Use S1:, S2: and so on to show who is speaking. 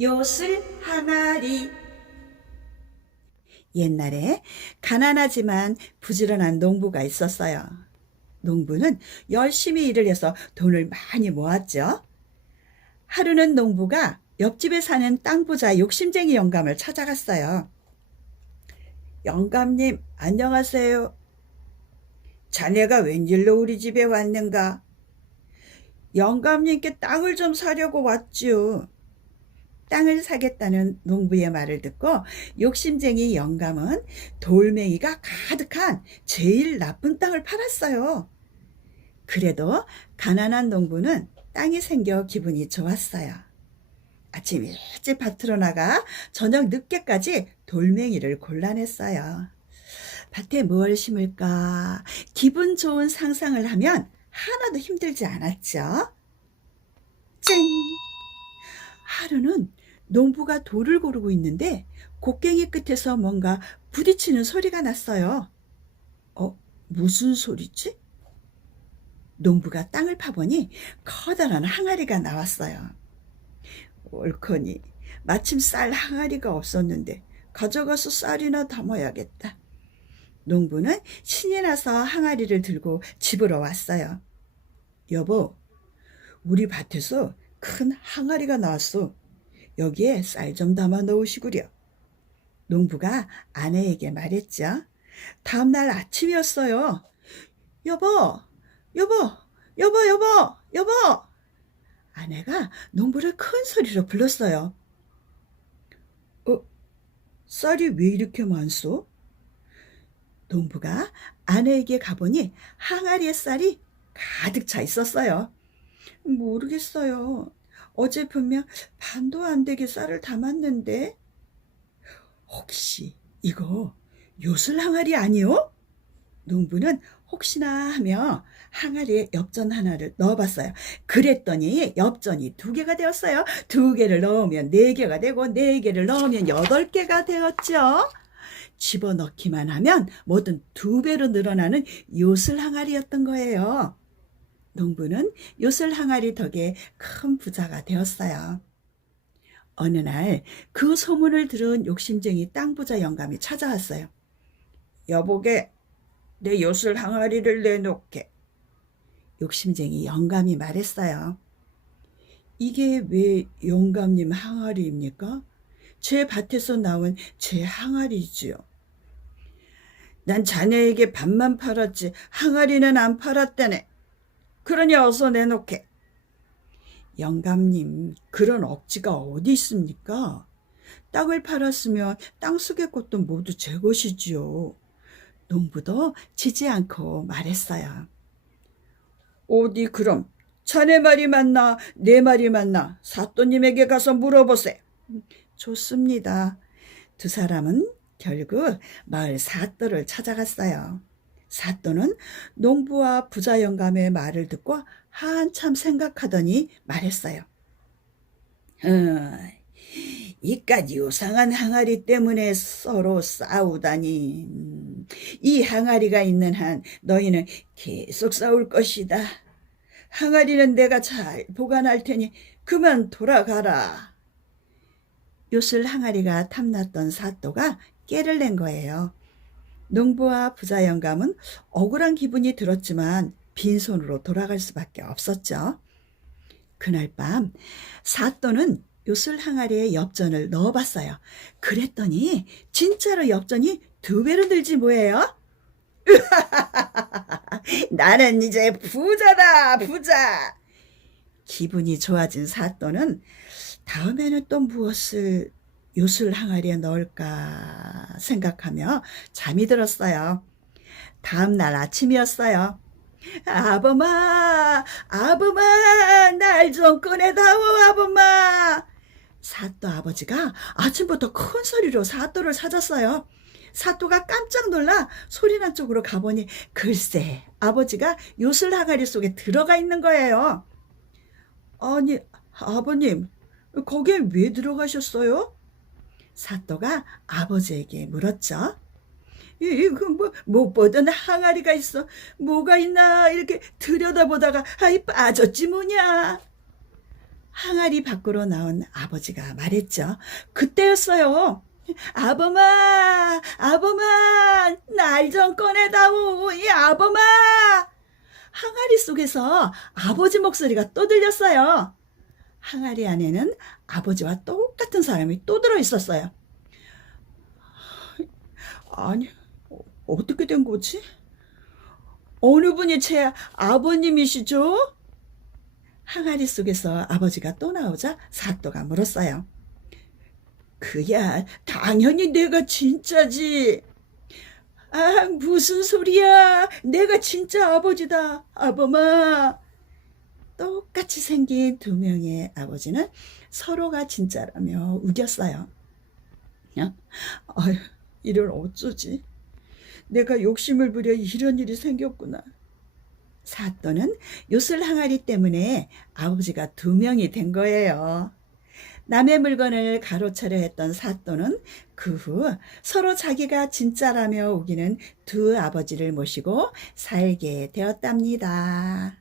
S1: 요술 항아리 옛날에 가난하지만 부지런한 농부가 있었어요. 농부는 열심히 일을 해서 돈을 많이 모았죠. 하루는 농부가 옆집에 사는 땅부자 욕심쟁이 영감을 찾아갔어요. 영감님, 안녕하세요. 자네가 웬일로 우리 집에 왔는가? 영감님께 땅을 좀 사려고 왔지요. 땅을 사겠다는 농부의 말을 듣고 욕심쟁이 영감은 돌멩이가 가득한 제일 나쁜 땅을 팔았어요. 그래도 가난한 농부는 땅이 생겨 기분이 좋았어요. 아침 일찍 밭으로 나가 저녁 늦게까지 돌멩이를 골라냈어요. 밭에 뭘 심을까? 기분 좋은 상상을 하면 하나도 힘들지 않았죠. 짠! 하루는 농부가 돌을 고르고 있는데 곡괭이 끝에서 뭔가 부딪히는 소리가 났어요. 어, 무슨 소리지? 농부가 땅을 파보니 커다란 항아리가 나왔어요. 옳거니 마침 쌀 항아리가 없었는데 가져가서 쌀이나 담아야겠다. 농부는 신이 나서 항아리를 들고 집으로 왔어요. 여보, 우리 밭에서 큰 항아리가 나왔어. 여기에 쌀 좀 담아 넣으시구려. 농부가 아내에게 말했죠. 다음날 아침이었어요. 여보, 여보, 여보, 여보, 여보! 아내가 농부를 큰 소리로 불렀어요. 어, 쌀이 왜 이렇게 많소? 농부가 아내에게 가보니 항아리에 쌀이 가득 차 있었어요. 모르겠어요. 어제 분명 반도 안 되게 쌀을 담았는데 혹시 이거 요술 항아리 아니요? 농부는 혹시나 하며 항아리에 엽전 하나를 넣어봤어요. 그랬더니 엽전이 두 개가 되었어요. 두 개를 넣으면 네 개가 되고 네 개를 넣으면 여덟 개가 되었죠. 집어넣기만 하면 뭐든 두 배로 늘어나는 요술 항아리였던 거예요. 농부는 요술 항아리 덕에 큰 부자가 되었어요. 어느 날 그 소문을 들은 욕심쟁이 땅부자 영감이 찾아왔어요. 여보게, 내 요술 항아리를 내놓게. 욕심쟁이 영감이 말했어요. 이게 왜 영감님 항아리입니까? 제 밭에서 나온 제 항아리지요. 난 자네에게 밭만 팔았지 항아리는 안 팔았다네. 그러니 어서 내놓게. 영감님, 그런 억지가 어디 있습니까? 땅을 팔았으면 땅 속의 것도 모두 제 것이지요. 농부도 지지 않고 말했어요. 어디 그럼 자네 말이 맞나 내 말이 맞나 사또님에게 가서 물어보세. 좋습니다. 두 사람은 결국 마을 사또를 찾아갔어요. 사또는 농부와 부자 영감의 말을 듣고 한참 생각하더니 말했어요. 어, 이까지 요상한 항아리 때문에 서로 싸우다니. 음, 이 항아리가 있는 한 너희는 계속 싸울 것이다. 항아리는 내가 잘 보관할 테니 그만 돌아가라. 요술 항아리가 탐났던 사또가 깨를 낸 거예요. 농부와 부자 영감은 억울한 기분이 들었지만 빈손으로 돌아갈 수밖에 없었죠. 그날 밤 사또는 요술 항아리에 엽전을 넣어봤어요. 그랬더니 진짜로 엽전이 두 배로 늘지 뭐예요? 나는 이제 부자다 부자. 기분이 좋아진 사또는 다음에는 또 무엇을 요술 항아리에 넣을까 생각하며 잠이 들었어요. 다음 날 아침이었어요. 아범아, 아범아, 날 좀 꺼내다오, 아범아. 사또 아버지가 아침부터 큰 소리로 사또를 찾았어요. 사또가 깜짝 놀라 소리난 쪽으로 가보니 글쎄 아버지가 요술 항아리 속에 들어가 있는 거예요. 아니 아버님 거기에 왜 들어가셨어요? 사또가 아버지에게 물었죠. 이그 뭐 못 보던 항아리가 있어 뭐가 있나 이렇게 들여다보다가 아이 빠졌지 뭐냐. 항아리 밖으로 나온 아버지가 말했죠. 그때였어요. 아범아, 아범아, 날 좀 꺼내다오, 이 아범아! 항아리 속에서 아버지 목소리가 또 들렸어요. 항아리 안에는 아버지와 똑같은 사람이 또 들어 있었어요. 아니, 어, 어떻게 된 거지? 어느 분이 제 아버님이시죠? 항아리 속에서 아버지가 또 나오자 사또가 물었어요. 그야, 당연히 내가 진짜지. 아, 무슨 소리야. 내가 진짜 아버지다. 아범아. 똑같이 생긴 두 명의 아버지는 서로가 진짜라며 우겼어요. 야, 아유, 이를 어쩌지? 내가 욕심을 부려 이런 일이 생겼구나. 사또는 요술 항아리 때문에 아버지가 두 명이 된 거예요. 남의 물건을 가로채려 했던 사또는 그 후 서로 자기가 진짜라며 우기는 두 아버지를 모시고 살게 되었답니다.